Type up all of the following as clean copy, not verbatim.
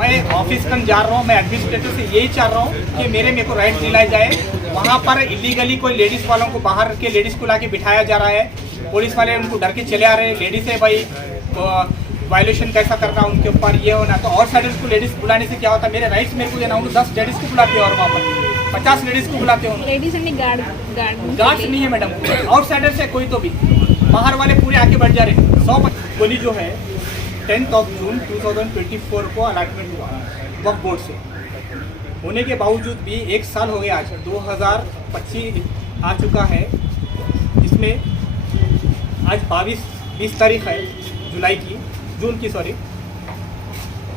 मैं ऑफिस कन जा रहा हूँ, मैं एडमिनिस्ट्रेटर से यही चाह रहा हूँ कि मेरे को राइट दिलाए जाए। वहाँ पर इलीगली कोई लेडीज़ वालों को, बाहर के लेडीज़ को लाके बिठाया जा रहा है। पुलिस वाले उनको डर के चले आ रहे हैं। लेडीज़ है भाई, वायलेशन कैसा करना उनके ऊपर, ये होना। तो आउटसाइडर्स को लेडीज़ बुलाने से क्या होता है, मेरे राइट्स मेरे को देना। उनको 10 लेडीज़ को बुलाते हैं और वहाँ पर 50 लेडीज़ को बुलाते हैं। लेडीज आणि गार्ड्स नहीं है मैडम, आउटसाइडर्स है कोई तो भी। बाहर वाले पूरे आके बैठ जा रहे हैं। 100 गोली जो है 10 जून 2024 को अलॉटमेंट हुआ वक्फ बोर्ड से। होने के बावजूद भी 1 साल हो गया, आज 2025 आ चुका है। इसमें आज 20 तारीख है जून की सॉरी।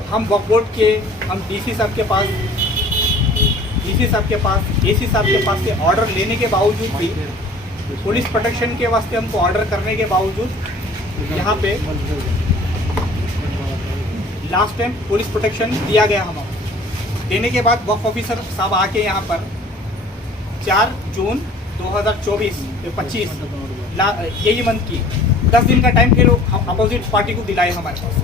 हम वक्फ बोर्ड के, हम डीसी साहब के पास, एसी साहब के पास से ऑर्डर लेने के बावजूद भी, पुलिस प्रोटेक्शन के वास्ते हमको ऑर्डर करने के बावजूद यहाँ पे लास्ट टाइम पुलिस प्रोटेक्शन दिया गया हमें। देने के बाद वक्फ ऑफिसर साहब आके यहाँ पर 4 जून 2025 यही मंथ की 10 दिन का टाइम फिर अपोजिट पार्टी को दिलाए हमारे पास।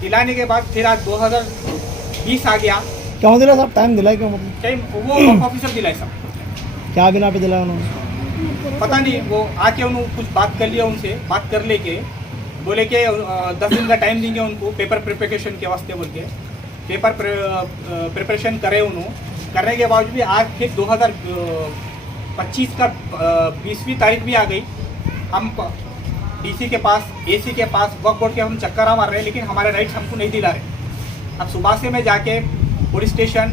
दिलाने के बाद फिर आज 2020 आ गया। क्यों दिला साहब, टाइम दिलाए क्यों? मतलब टाइम वो वक्फ ऑफिसर दिलाए साहब। क्या बिना पे दिलाया उन्होंने? पता नहीं, वो आके उन्होंने कुछ बात कर लिया, उनसे बात कर लेके बोले कि 10 दिन का टाइम देंगे उनको पेपर प्रिपरेशन के वास्ते बोल के। पेपर प्रिपरेशन करे उन्होंने। करने के बावजूद भी आज फिर 2025 का 20वीं तारीख भी आ गई। हम डीसी के पास, एसी के पास, वक्फ बोर्ड के हम चक्कर मार रहे हैं, लेकिन हमारे राइट्स हमको नहीं दिला रहे। अब सुबह से मैं जाके पुलिस स्टेशन,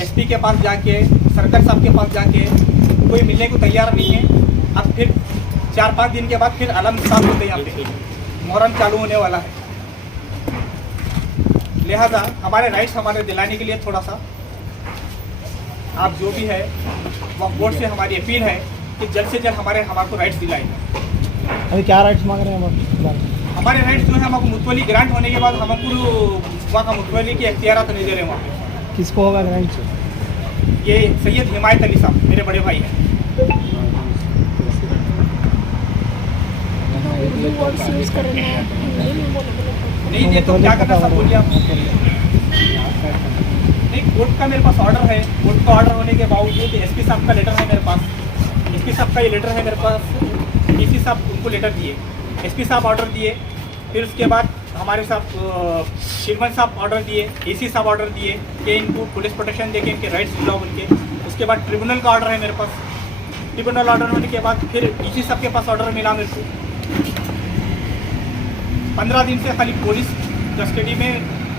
एसपी के पास जाके, सर्कल साहब के पास जाके, कोई मिलने को तैयार नहीं है। अब फिर 4-5 दिन के बाद फिर अलम साफ होते यहाँ पे, मुहर्रम चालू होने वाला है। लिहाजा हमारे राइट्स हमारे दिलाने के लिए थोड़ा सा आप जो भी है वक्फ बोर्ड से हमारी अपील है कि जल्द से जल्द हमारे को राइट्स दिलाएं। अभी क्या राइट्स मांग रहे हैं हमारे राइट्स जो है, हमको मुतवली ग्रांट होने के बाद हमको वहाँ का मुतवली की इख्तियारात नहीं दे रहे वहाँ पे। किसको होगा राइट्स? ये सैयद हिमायत अली साहब मेरे बड़े भाई हैं। नहीं ये तो क्या करना सब बोलिए आप। नहीं, कोर्ट का मेरे पास ऑर्डर है। कोर्ट का ऑर्डर होने के बावजूद एसपी साहब का लेटर है मेरे पास। एसपी साहब का ये लेटर है मेरे पास। डीसी साहब उनको लेटर दिए, एसपी साहब ऑर्डर दिए, फिर उसके बाद हमारे साथ शिरमन साहब ऑर्डर दिए, एसी साहब ऑर्डर दिए कि इनको पुलिस प्रोटेक्शन देके इनके राइट्स दिलाओ बोल के। उसके बाद ट्रिब्यूनल का ऑर्डर है मेरे पास। ट्रिब्यूनल ऑर्डर होने के बाद फिर डीसी साहब के पास ऑर्डर मिला मेरे को। 15 दिन से खाली पुलिस कस्टडी में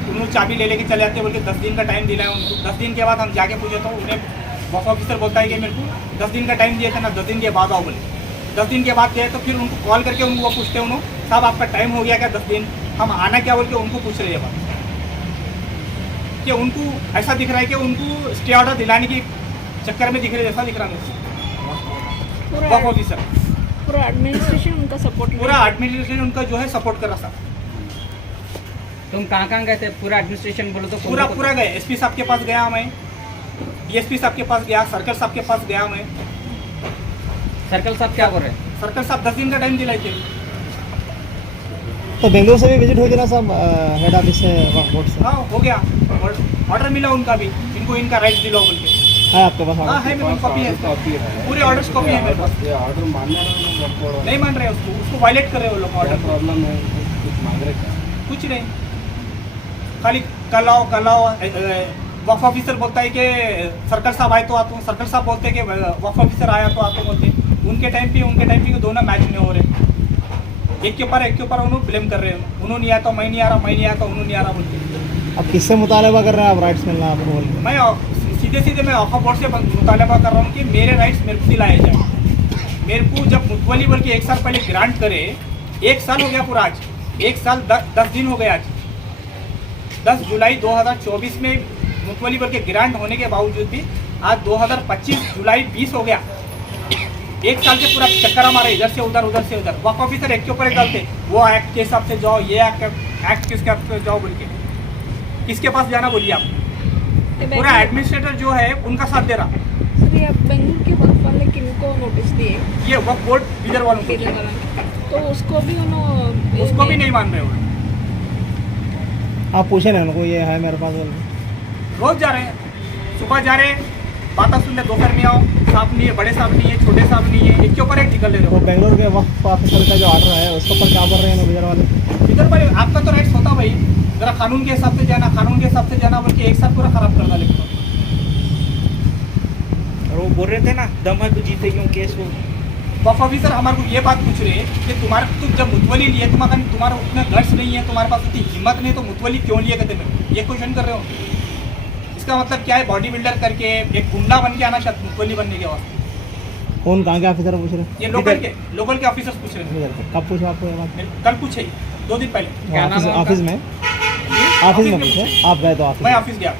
उन्होंने चाबी ले लेके चले जाते हैं बोल के 10 दिन का टाइम दिलाया उनको। 10 दिन के बाद हम जाके पूछे तो उन्हें वक्फ ऑफिसर बोलता है कि मेरे को 10 दिन का टाइम दिया था ना, 10 दिन के बाद आओ बोले। 10 दिन के बाद गए तो फिर उनको कॉल करके उनको पूछते हैं उन्होंने, साहब आपका टाइम हो गया क्या 10 दिन, हम आना क्या बोल के उनको पूछ रहे हैं बात। कि उनको ऐसा दिख रहा है कि उनको स्टे ऑर्डर दिलाने के चक्कर में दिख रहे, जैसा दिख रहा है वक्फ ऑफिसर। पूरा एडमिनिस्ट्रेशन उनका सपोर्ट, पूरा एडमिनिस्ट्रेशन उनका जो है सपोर्ट कर रहा था। तुम कहाँ गए थे? पूरा एडमिनिस्ट्रेशन बोलो तो पूरा गए। एसपी साहब के पास गया मैं, डीएसपी साहब के पास गया, सर्कल साहब के पास गया मैं। सर्कल साहब क्या बोल रहे हैं? सर्कल साहब 10 दिन का टाइम दिलाए थे। तो बेंगलोर से भी विजिट हो गया ना साहब, हेड ऑफिस से, वक्फ बोर्ड से? हाँ हो गया, ऑर्डर मिला उनका भी, इनको इनका राइट दिलाओ बोल के। है आपके पास? हाँ है, मेरे पास कॉपी है, पूरे ऑर्डर्स कॉपी है मेरे पास। ऑर्डर मानना नहीं मान रहे उसको वायलेट कर रहे वो लोग ऑर्डर। प्रॉब्लम है, कुछ मांग रहे क्या? कुछ नहीं, खाली कल आओ वक्फ ऑफिसर बोलता है कि सर्कल साहब आए तो आता हूँ, सर्कल साहब बोलते हैं कि वक्फ ऑफिसर आया तो आता हूँ बोलते। उनके टाइम पे दोनों मैच नहीं हो रहे। एक के ऊपर उन्होंने ब्लेम कर रहे हैं। उन्होंने नहीं आया तो मैं नहीं आ रहा, मैं नहीं आया तो उन्होंने नहीं आ रहा बोलते। अब किससे मुतालबा कर रहे हैं आप राइट्स मिलना आपको बोल के? मैं सीधे मैं वक्फ बोर्ड से मुतालबा कर रहा हूँ कि मेरे राइट्स मेरे को दिलाए जाए। मेरे को जब मुतवली बोल के 1 साल पहले ग्रांट करे, 1 साल हो गया पूरा, आज 1 साल 10 दिन हो गया। आज 10 जुलाई 2024 में मुतवली बोल के ग्रांट होने के बावजूद भी आज 2025 जुलाई 20 हो गया। 1 साल से पूरा चक्कर हमारा इधर से उधर, उधर से उधर। वक्फ ऑफिसर एक के ऊपर एक डालते, वो एक्ट के हिसाब से जाओ, ये एक्ट किसके हिसाब से जाओ बोल के। किसके पास जाना बोलिए आप? पूरा एडमिनिस्ट्रेटर जो है उनका साथ दे रहा। सर ये बेंगलुरु के वक्फ वाले किनको नोटिस दिए? ये वक्फ बोर्ड इधर वालों को, तो उसको भी उन्होंने उसको भी नहीं मान रहे हो। आप पूछे ना उनको ये है मेरे पास बोल के। रोज जा रहे हैं, सुबह जा रहे हैं, बातें सुनने, दोपहर में आओ, साहब नहीं है, बड़े साहब नहीं है, छोटे साहब नहीं है, एक के ऊपर एक निकल ले रहे वो बेंगलोर के वक्त ऑफिसर का जो ऑर्डर है उसके ऊपर क्या बोल रहे हैं गुजर वाले? हो। इधर पर आपका तो राइट्स होता भाई, जरा कानून के हिसाब से जाना, कानून के हिसाब से जाना बोल के एक साथ पूरा खराब कर डाले। और वो बोल रहे थे ना दम है तो जीते क्यों केस वो। वफ ऑफिसर हमारे को ये बात पूछ रहे हैं कि तुम्हारे तुम जब मुतवली लिए, तुम्हारा उतना गट्स नहीं है, तुम्हारे पास उतनी हिम्मत नहीं, तो मुतवली क्यों लिए कहते मैं ये क्वेश्चन कर रहे हो। इसका मतलब क्या है, बॉडी बिल्डर करके एक गुंडा बन के आना शायद मुतवली बनने के वास्ते। कौन कहाँ के ऑफिसर पूछ रहे हैं? ये लोकल के ऑफिसर्स पूछ रहे हैं। इधर पे। कब पूछा आपको ये बात? कल पूछे, 2 दिन पहले क्या नाम है ऑफिस में ऑफिस ऑफिस में में पूछे? पूछे। आप गए तो ऑफिस मैं में? ऑफिस गया।